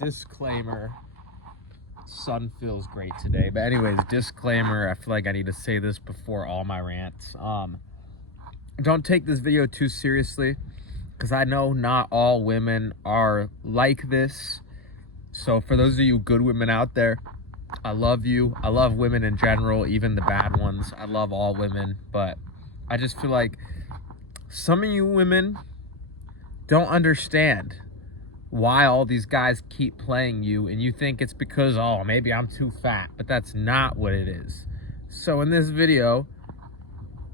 Disclaimer. Sun feels great today. But anyways, disclaimer. I feel like I need to say this before all my rants. Don't take this video too seriously, because I know not all women are like this. So for those of you good women out there, I love you. I love women in general, even the bad ones. I love all women, but I just feel like some of you women don't understand why all these guys keep playing you, and you think it's because, oh, maybe I'm too fat, but that's not what it is. So in this video,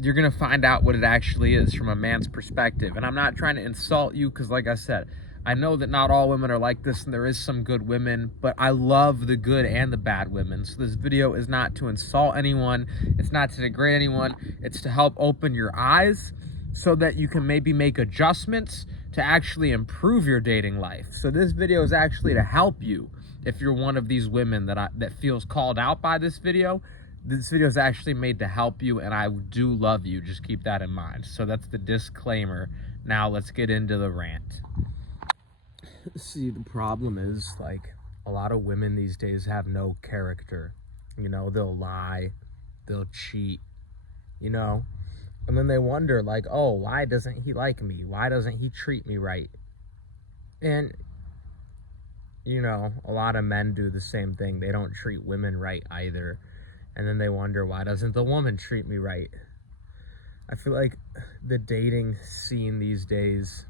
you're gonna find out what it actually is from a man's perspective. And I'm not trying to insult you, because like I said, I know that not all women are like this, and there is some good women, but I love the good and the bad women. So this video is not to insult anyone, it's not to degrade anyone, it's to help open your eyes so that you can maybe make adjustments to actually improve your dating life. So this video is actually to help you if you're one of these women that feels called out by this video. This video is actually made to help you, and I do love you. Just keep that in mind. So that's the disclaimer. Now let's get into the rant. See, the problem is, like, a lot of women these days have no character. You know, they'll lie, they'll cheat, you know, and then they wonder, like, oh, why doesn't he like me? Why doesn't he treat me right? And, you know, a lot of men do the same thing. They don't treat women right either. And then they wonder, why doesn't the woman treat me right? I feel like the dating scene these days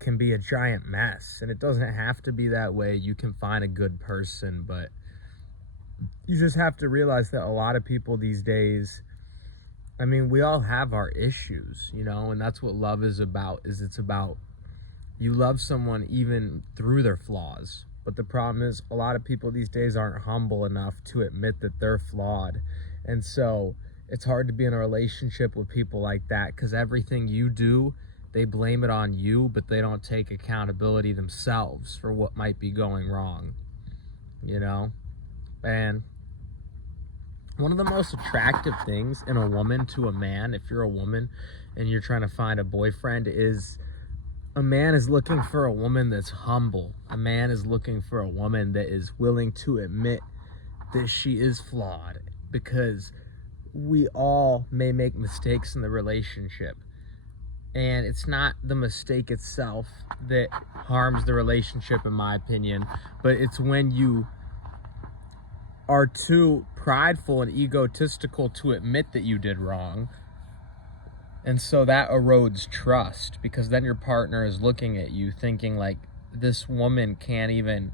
can be a giant mess, and it doesn't have to be that way. You can find a good person, but you just have to realize that a lot of people these days, I mean, we all have our issues, you know, and that's what love is about. It's about you love someone even through their flaws. But the problem is, a lot of people these days aren't humble enough to admit that they're flawed. And so it's hard to be in a relationship with people like that, because everything you do, they blame it on you, but they don't take accountability themselves for what might be going wrong, you know? And one of the most attractive things in a woman to a man, if you're a woman and you're trying to find a boyfriend, is a man is looking for a woman that's humble. A man is looking for a woman that is willing to admit that she is flawed, because we all may make mistakes in the relationship. And it's not the mistake itself that harms the relationship, in my opinion, but it's when you are too prideful and egotistical to admit that you did wrong. And so that erodes trust, because then your partner is looking at you thinking, like, this woman can't even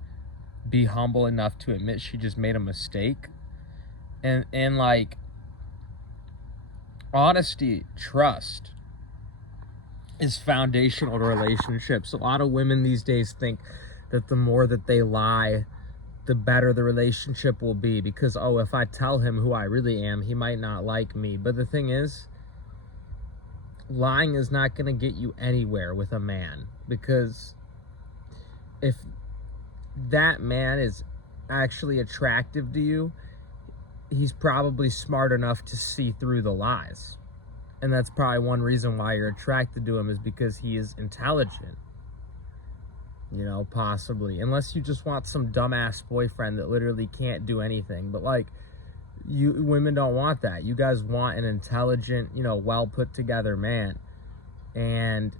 be humble enough to admit she just made a mistake. And like, honesty, trust is foundational to relationships. A lot of women these days think that the more that they lie, the better the relationship will be, because, oh, if I tell him who I really am, he might not like me. But the thing is, lying is not going to get you anywhere with a man, because if that man is actually attractive to you, he's probably smart enough to see through the lies. And that's probably one reason why you're attracted to him, is because he is intelligent. You know, possibly. Unless you just want some dumbass boyfriend that literally can't do anything. But, like, you women don't want that. You guys want an intelligent, you know, well put together man. And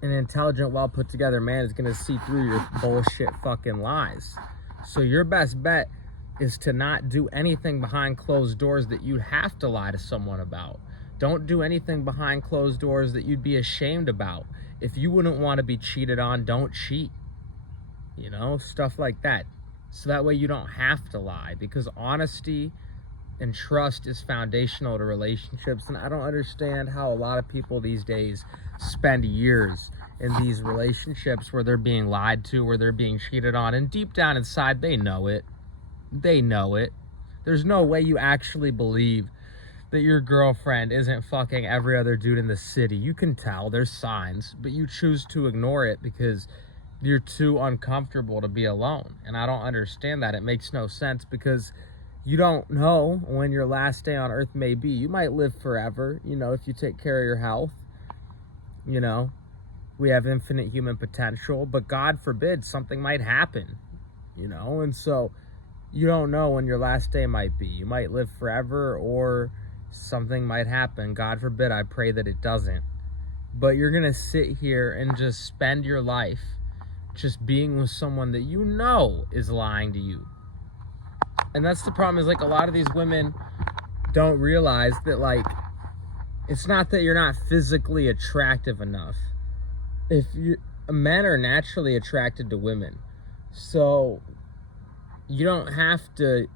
an intelligent, well put together man is going to see through your bullshit fucking lies. So your best bet is to not do anything behind closed doors that you'd have to lie to someone about. Don't do anything behind closed doors that you'd be ashamed about. If you wouldn't want to be cheated on, don't cheat. You know, stuff like that. So that way you don't have to lie, because honesty and trust is foundational to relationships. And I don't understand how a lot of people these days spend years in these relationships where they're being lied to, where they're being cheated on, and deep down inside they know it. They know it. There's no way you actually believe that your girlfriend isn't fucking every other dude in the city. You can tell, there's signs, but you choose to ignore it because you're too uncomfortable to be alone. And I don't understand that. It makes no sense, because you don't know when your last day on earth may be. You might live forever, you know, if you take care of your health, you know. We have infinite human potential, but God forbid something might happen, you know? And so you don't know when your last day might be. You might live forever or something might happen. God forbid, I pray that it doesn't. But you're going to sit here and just spend your life just being with someone that you know is lying to you. And that's the problem, is like a lot of these women don't realize that, like, it's not that you're not physically attractive enough. Men are naturally attracted to women, so you don't have to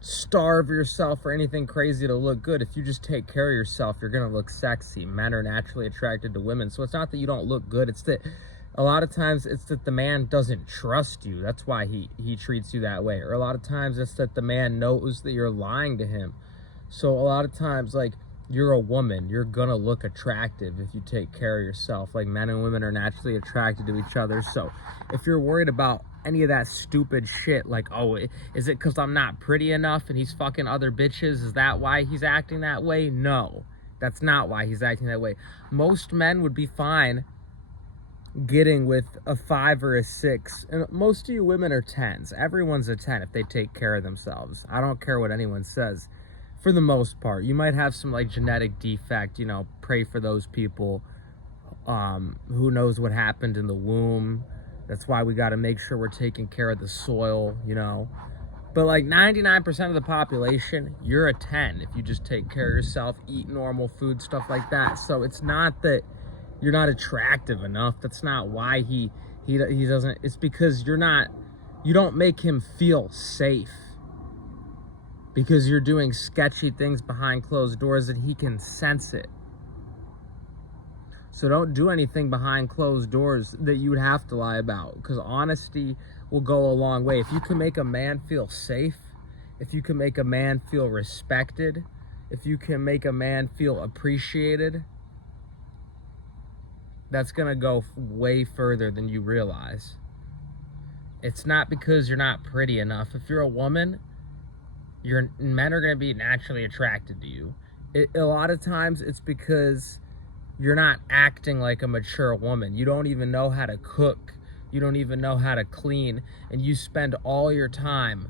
starve yourself or anything crazy to look good. If you just take care of yourself, you're gonna look sexy. Men are naturally attracted to women, so it's not that you don't look good, it's that a lot of times it's that the man doesn't trust you. That's why he treats you that way. Or a lot of times it's that the man knows that you're lying to him. So a lot of times, like, you're a woman, you're gonna look attractive if you take care of yourself. Like, men and women are naturally attracted to each other. So if you're worried about any of that stupid shit, like, oh, is it because I'm not pretty enough and he's fucking other bitches? Is that why he's acting that way? No, that's not why he's acting that way. Most men would be fine getting with a 5 or a 6, and most of you women are 10s. Everyone's a 10 if they take care of themselves. I don't care what anyone says. For the most part, you might have some like genetic defect, you know, pray for those people. Who knows what happened in the womb? That's why we got to make sure we're taking care of the soil, you know. But like 99% of the population, you're a 10 if you just take care of yourself, eat normal food, stuff like that. So it's not that you're not attractive enough. That's not why he doesn't. It's because you don't make him feel safe. Because you're doing sketchy things behind closed doors and he can sense it. So don't do anything behind closed doors that you would have to lie about, because honesty will go a long way. If you can make a man feel safe, if you can make a man feel respected, if you can make a man feel appreciated, that's going to go way further than you realize. It's not because you're not pretty enough. If you're a woman, men are going to be naturally attracted to you. A lot of times it's because you're not acting like a mature woman. You don't even know how to cook. You don't even know how to clean. And you spend all your time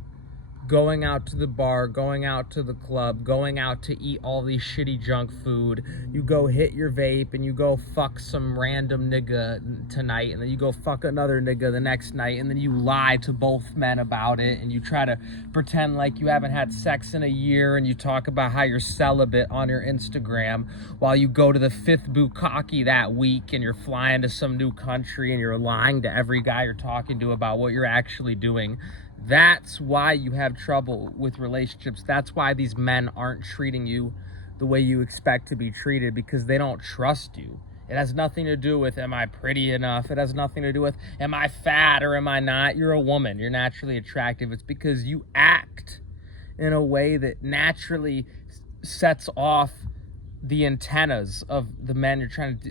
going out to the bar, going out to the club, going out to eat all these shitty junk food. You go hit your vape and you go fuck some random nigga tonight, and then you go fuck another nigga the next night, and then you lie to both men about it, and you try to pretend like you haven't had sex in a year, and you talk about how you're celibate on your Instagram while you go to the 5th bukkake that week, and you're flying to some new country, and you're lying to every guy you're talking to about what you're actually doing. That's why you have trouble with relationships. That's why these men aren't treating you the way you expect to be treated, because they don't trust you. It has nothing to do with, am I pretty enough? It has nothing to do with, am I fat or am I not? You're a woman. You're naturally attractive. It's because you act in a way that naturally sets off the antennas of the men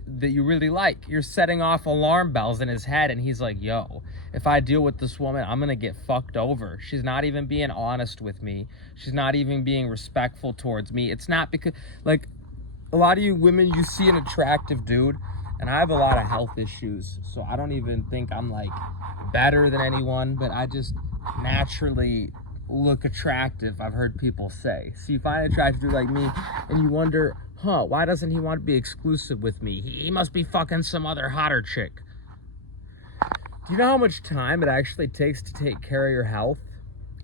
that you really like. You're setting off alarm bells in his head, and he's like, yo, if I deal with this woman, I'm gonna get fucked over. She's not even being honest with me. She's not even being respectful towards me. It's not because, like, a lot of you women, you see an attractive dude, and I have a lot of health issues, so I don't even think I'm like better than anyone, but I just naturally look attractive, I've heard people say. So you find an attractive dude like me, and you wonder, why doesn't he want to be exclusive with me? He must be fucking some other hotter chick. Do you know how much time it actually takes to take care of your health?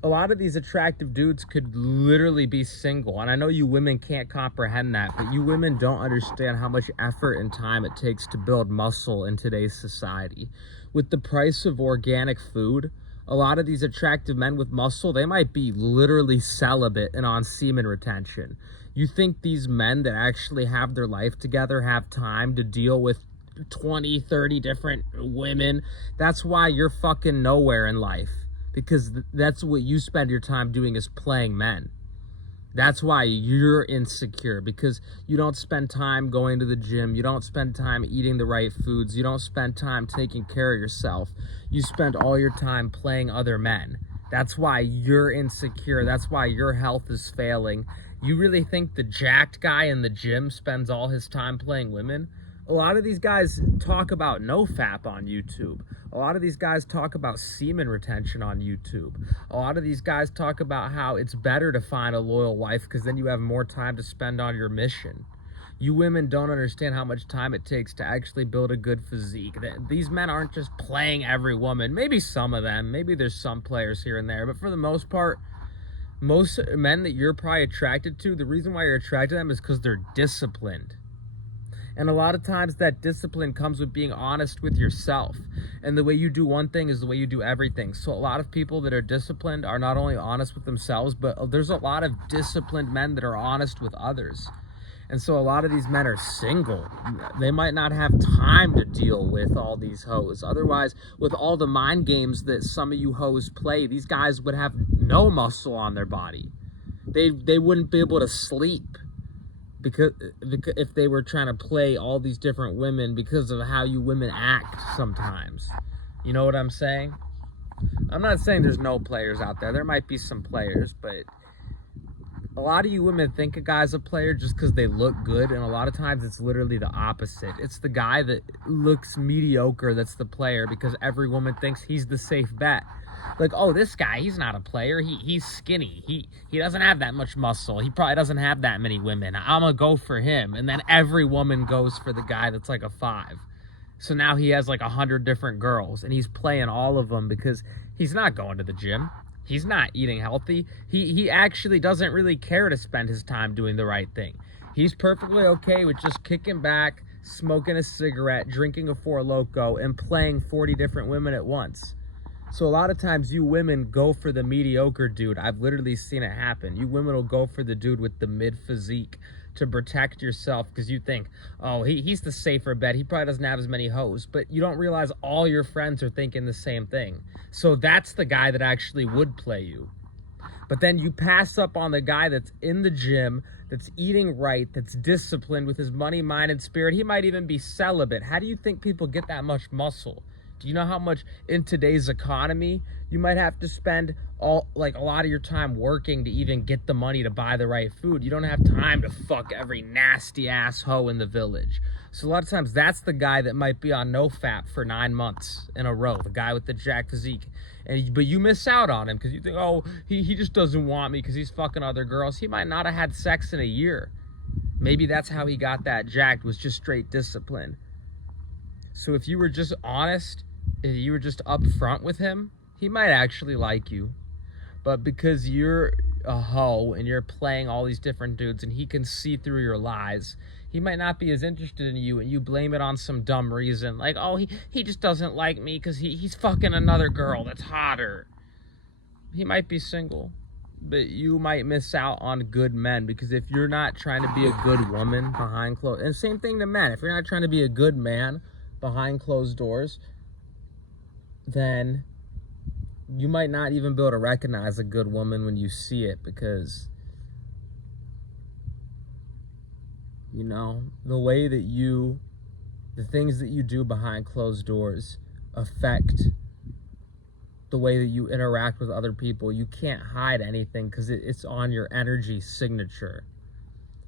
A lot of these attractive dudes could literally be single, and I know you women can't comprehend that, but you women don't understand how much effort and time it takes to build muscle in today's society. With the price of organic food, a lot of these attractive men with muscle, they might be literally celibate and on semen retention. You think these men that actually have their life together have time to deal with 20, 30 different women? That's why you're fucking nowhere in life, because that's what you spend your time doing, is playing men. That's why you're insecure, because you don't spend time going to the gym. You don't spend time eating the right foods. You don't spend time taking care of yourself. You spend all your time playing other men. That's why you're insecure. That's why your health is failing. You really think the jacked guy in the gym spends all his time playing women? A lot of these guys talk about nofap on YouTube. A lot of these guys talk about semen retention on YouTube. A lot of these guys talk about how it's better to find a loyal wife because then you have more time to spend on your mission. You women don't understand how much time it takes to actually build a good physique. These men aren't just playing every woman. Maybe some of them. Maybe there's some players here and there. But for the most part, most men that you're probably attracted to, the reason why you're attracted to them is because they're disciplined. And a lot of times that discipline comes with being honest with yourself. And the way you do one thing is the way you do everything. So a lot of people that are disciplined are not only honest with themselves, but there's a lot of disciplined men that are honest with others. And so a lot of these men are single. They might not have time to deal with all these hoes. Otherwise, with all the mind games that some of you hoes play, these guys would have no muscle on their body. They wouldn't be able to sleep. Because if they were trying to play all these different women because of how you women act sometimes. You know what I'm saying? I'm not saying there's no players out there. There might be some players, but a lot of you women think a guy's a player just because they look good, and a lot of times it's literally the opposite. It's the guy that looks mediocre that's the player because every woman thinks he's the safe bet. Like, oh, this guy, he's not a player. He's skinny. He doesn't have that much muscle. He probably doesn't have that many women. I'm going to go for him. And then every woman goes for the guy that's like a 5. So now he has like 100 different girls, and he's playing all of them because he's not going to the gym. He's not eating healthy. He actually doesn't really care to spend his time doing the right thing. He's perfectly okay with just kicking back, smoking a cigarette, drinking a Four Loko, and playing 40 different women at once. So a lot of times you women go for the mediocre dude. I've literally seen it happen. You women will go for the dude with the mid physique to protect yourself because you think, oh, he's the safer bet. He probably doesn't have as many hoes. But you don't realize all your friends are thinking the same thing. So that's the guy that actually would play you. But then you pass up on the guy that's in the gym, that's eating right, that's disciplined with his money, mind, and spirit. He might even be celibate. How do you think people get that much muscle? Do you know how much in today's economy you might have to spend a lot of your time working to even get the money to buy the right food? You don't have time to fuck every nasty ass hoe in the village. So a lot of times that's the guy that might be on nofap for 9 months in a row, the guy with the jack physique. But you miss out on him because you think, oh, he just doesn't want me because he's fucking other girls. He might not have had sex in a year. Maybe that's how he got that jacked, was just straight discipline. So if you were just honest, if you were just upfront with him, he might actually like you. But because you're a hoe and you're playing all these different dudes and he can see through your lies, he might not be as interested in you, and you blame it on some dumb reason. Like, oh, he just doesn't like me because he's fucking another girl that's hotter. He might be single, but you might miss out on good men because if you're not trying to be a good woman behind closed... And same thing to men. If you're not trying to be a good man behind closed doors, then you might not even be able to recognize a good woman when you see it because, you know, the things that you do behind closed doors affect the way that you interact with other people. You can't hide anything because it's on your energy signature.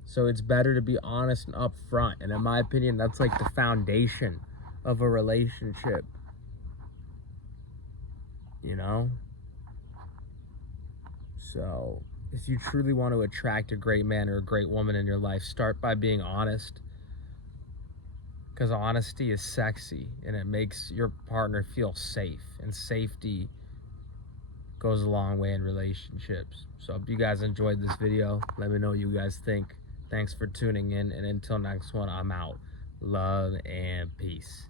So it's better to be honest and upfront. And in my opinion, that's like the foundation of a relationship. You know? So if you truly want to attract a great man or a great woman in your life, start by being honest. Because honesty is sexy and it makes your partner feel safe. And safety goes a long way in relationships. So if you guys enjoyed this video, let me know what you guys think. Thanks for tuning in. And until next one, I'm out. Love and peace.